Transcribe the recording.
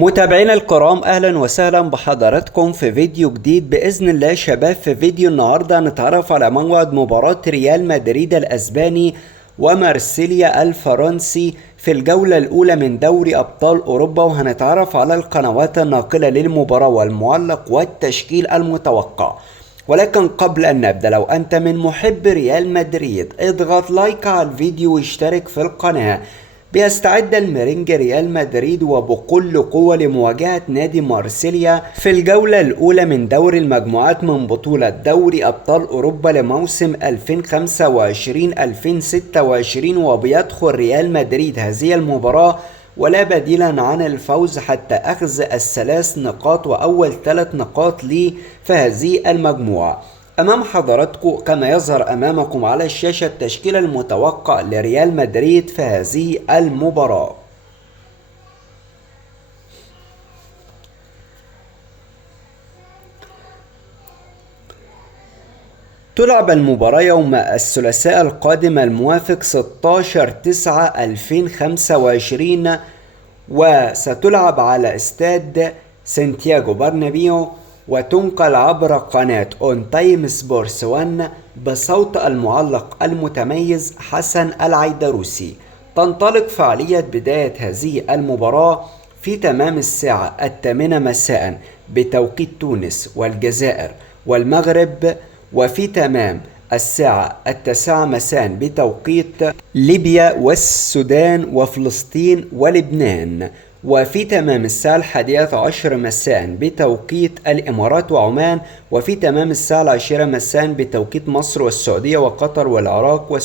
متابعينا الكرام، اهلا وسهلا بحضراتكم في فيديو جديد باذن الله يا شباب. في فيديو النهارده هنتعرف على موعد مباراة ريال مدريد الاسباني ومارسيليا الفرنسي في الجولة الاولى من دوري ابطال اوروبا، وهنتعرف على القنوات الناقلة للمباراة والمعلق والتشكيل المتوقع. ولكن قبل ان نبدأ، لو انت من محب ريال مدريد اضغط لايك على الفيديو واشترك في القناة. بيستعد الميرينج ريال مدريد وبكل قوة لمواجهة نادي مارسيليا في الجولة الأولى من دوري المجموعات من بطولة دوري أبطال أوروبا لموسم 2025-2026، وبيدخل ريال مدريد هذه المباراة ولا بديلا عن الفوز حتى أخذ الثلاث نقاط وأول 3 نقاط ليه في هذه المجموعة. أمام حضراتكم كما يظهر أمامكم على الشاشة التشكيل المتوقع لريال مدريد في هذه المباراة. تلعب المباراة يوم الثلاثاء القادم الموافق 16/9/2025، وستلعب على استاد سانتياغو برنابيو، وتنقل عبر قناة اون تايم سبورتس 1 بصوت المعلق المتميز حسن العيدروسي. تنطلق فعالية بداية هذه المباراة في تمام الساعة 8 مساء بتوقيت تونس والجزائر والمغرب، وفي تمام الساعة 9 مساء بتوقيت ليبيا والسودان وفلسطين ولبنان، وفي تمام الساعة 11 مساء بتوقيت الإمارات وعمان، وفي تمام الساعة 10 مساء بتوقيت مصر والسعودية وقطر والعراق والسودان.